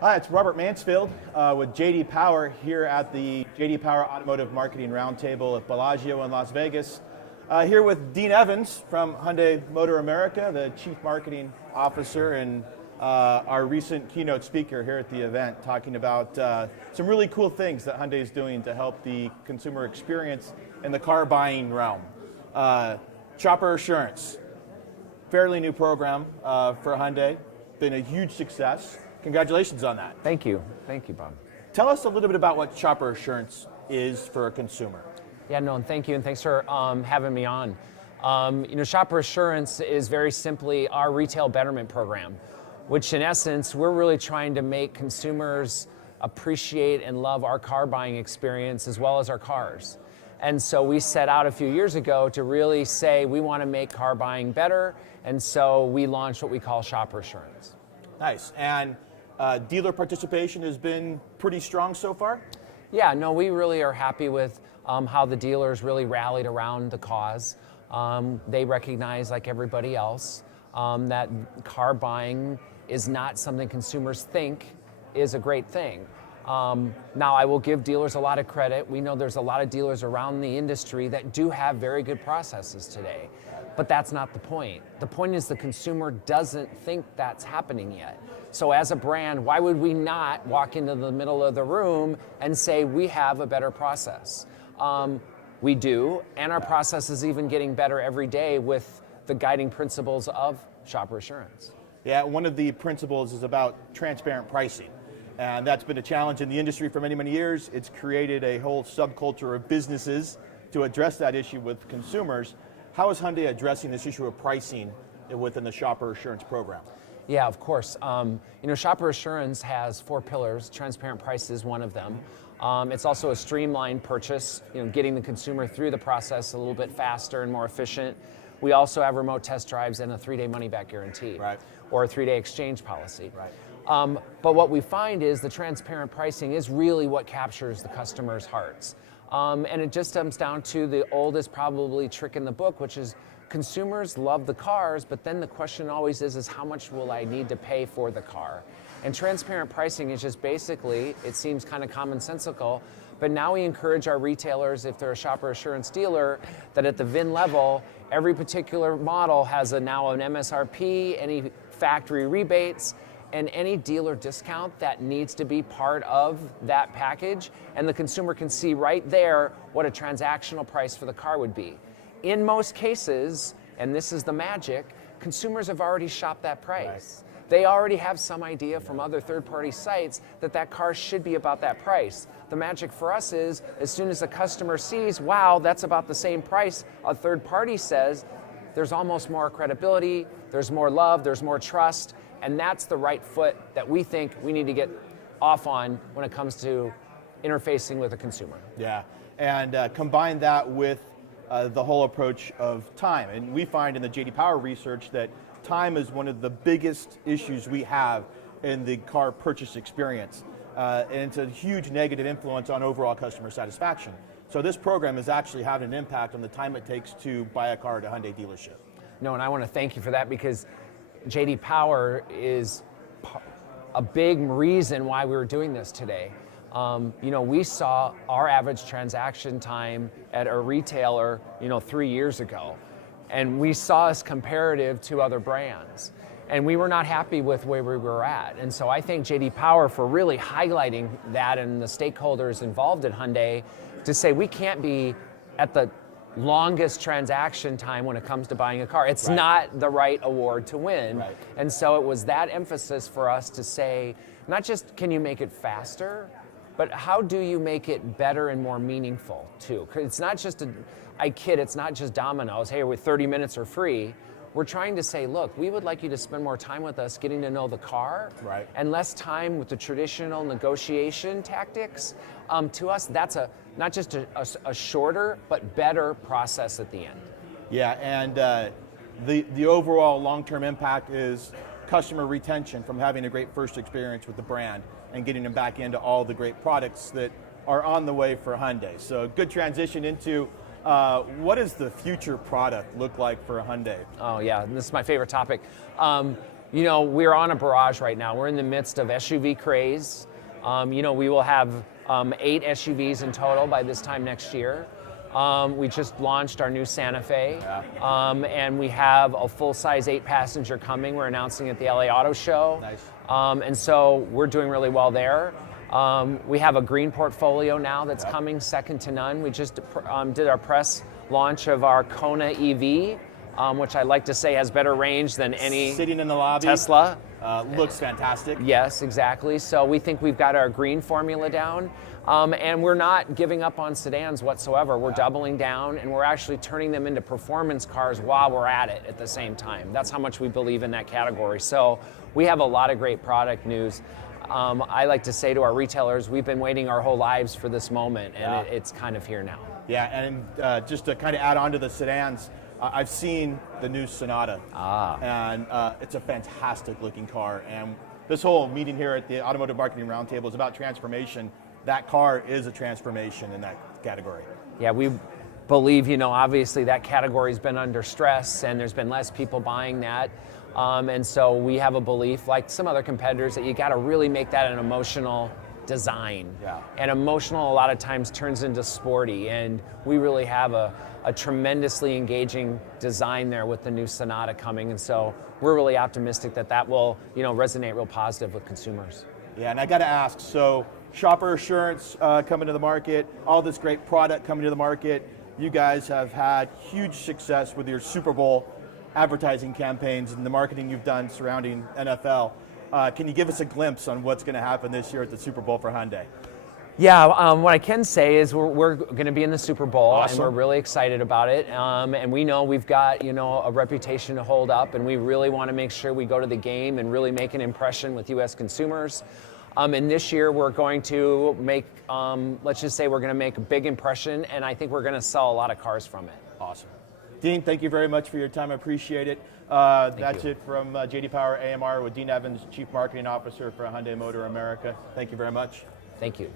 Hi, it's Robert Mansfield with JD Power here at the JD Power Automotive Marketing Roundtable at Bellagio in Las Vegas. Here with Dean Evans from Hyundai Motor America, the Chief Marketing Officer and our recent keynote speaker here at the event, talking about some really cool things that Hyundai is doing to help the consumer experience in the car buying realm. Shopper Assurance, fairly new program for Hyundai, been a huge success. Congratulations on that. Thank you, Bob. Tell us a little bit about what Shopper Assurance is for a consumer. Yeah, no, and thank you, and thanks for having me on. Shopper Assurance is very simply our retail betterment program, which in essence, we're really trying to make consumers appreciate and love our car buying experience as well as our cars. And so we set out a few years ago to really say we want to make car buying better, and so we launched what we call Shopper Assurance. Nice, and dealer participation has been pretty strong so far? Yeah, no, we really are happy with how the dealers really rallied around the cause. They recognize, like everybody else, that car buying is not something consumers think is a great thing. Now, I will give dealers a lot of credit. We know there's a lot of dealers around the industry that do have very good processes today, but that's not the point. The point is the consumer doesn't think that's happening yet. So as a brand, why would we not walk into the middle of the room and say we have a better process? We do, and our process is even getting better every day with the guiding principles of Shopper Assurance. Yeah, one of the principles is about transparent pricing. And that's been a challenge in the industry for many, many years. It's created a whole subculture of businesses to address that issue with consumers. How is Hyundai addressing this issue of pricing within the Shopper Assurance program? Yeah, of course. Shopper Assurance has 4 pillars. Transparent price is one of them. It's also a streamlined purchase, getting the consumer through the process a little bit faster and more efficient. We also have remote test drives and a 3-day money-back guarantee, right, or a 3-day exchange policy. Right. But what we find is the transparent pricing is really what captures the customer's hearts. And it just comes down to the oldest probably trick in the book, which is consumers love the cars, but then the question always is how much will I need to pay for the car? And transparent pricing is just basically, it seems kind of commonsensical, but now we encourage our retailers, if they're a Shopper Assurance dealer, that at the VIN level, every particular model has now an MSRP, any factory rebates, and any dealer discount that needs to be part of that package, and the consumer can see right there what a transactional price for the car would be. In most cases, and this is the magic, consumers have already shopped that price. Right. They already have some idea from other third-party sites that that car should be about that price. The magic for us is, as soon as the customer sees, wow, that's about the same price a third party says, there's almost more credibility, there's more love, there's more trust, and that's the right foot that we think we need to get off on when it comes to interfacing with a consumer. Yeah, and combine that with the whole approach of time. And we find in the JD Power research that time is one of the biggest issues we have in the car purchase experience. And it's a huge negative influence on overall customer satisfaction. So this program is actually having an impact on the time it takes to buy a car at a Hyundai dealership. No, and I want to thank you for that, because JD Power is a big reason why we were doing this today. We saw our average transaction time at a retailer, 3 years ago, and we saw us comparative to other brands, and we were not happy with where we were at. And so I thank JD Power for really highlighting that, and the stakeholders involved at Hyundai to say we can't be at the longest transaction time when it comes to buying a car. It's right. Not the right award to win. Right. And so it was that emphasis for us to say, not just can you make it faster, but how do you make it better and more meaningful too? It's not just it's not just Domino's, hey, with 30 minutes are free. We're trying to say, look, we would like you to spend more time with us getting to know the car, right, and less time with the traditional negotiation tactics. To us, that's not just a shorter, but better process at the end. Yeah, and the overall long-term impact is customer retention from having a great first experience with the brand and getting them back into all the great products that are on the way for Hyundai. So good transition into What does the future product look like for Hyundai? Oh yeah, this is my favorite topic. You know, we're on a barrage right now. We're in the midst of SUV craze. You know, we will have 8 SUVs in total by this time next year. We just launched our new Santa Fe, and we have a full-size 8-passenger coming. We're announcing at the LA Auto Show. Nice. And so we're doing really well there. We have a green portfolio now that's coming, second to none. We just did our press launch of our Kona EV, which I like to say has better range than any Sitting in the lobby. Tesla. Looks fantastic. Yes, exactly. So we think we've got our green formula down. And we're not giving up on sedans whatsoever. We're doubling down, and we're actually turning them into performance cars while we're at it at the same time. That's how much we believe in that category. So we have a lot of great product news. I like to say to our retailers, we've been waiting our whole lives for this moment, and it's kind of here now. Yeah, and just to kind of add on to the sedans, I've seen the new Sonata, and it's a fantastic looking car. And this whole meeting here at the Automotive Marketing Roundtable is about transformation. That car is a transformation in that category. Yeah, we believe, you know, obviously that category's been under stress and there's been less people buying that. And so we have a belief, like some other competitors, that you got to really make that an emotional design. Yeah. And emotional a lot of times turns into sporty, and we really have a tremendously engaging design there with the new Sonata coming, and so we're really optimistic that that will, you know, resonate real positive with consumers. Yeah, and I got to ask, so shopper assurance coming to the market, all this great product coming to the market. You guys have had huge success with your Super Bowl advertising campaigns and the marketing you've done surrounding NFL. Can you give us a glimpse on what's going to happen this year at the Super Bowl for Hyundai? Yeah, what I can say is we're going to be in the Super Bowl, Awesome. and we're really excited about it. And we know we've got, you know, a reputation to hold up, and we really want to make sure we go to the game and really make an impression with U.S. consumers. And this year we're going to make, let's just say we're going to make a big impression, and I think we're going to sell a lot of cars from it. Awesome. Dean, thank you very much for your time. I appreciate it. That's you. it from JD Power AMR with Dean Evans, Chief Marketing Officer for Hyundai Motor America. Thank you very much. Thank you.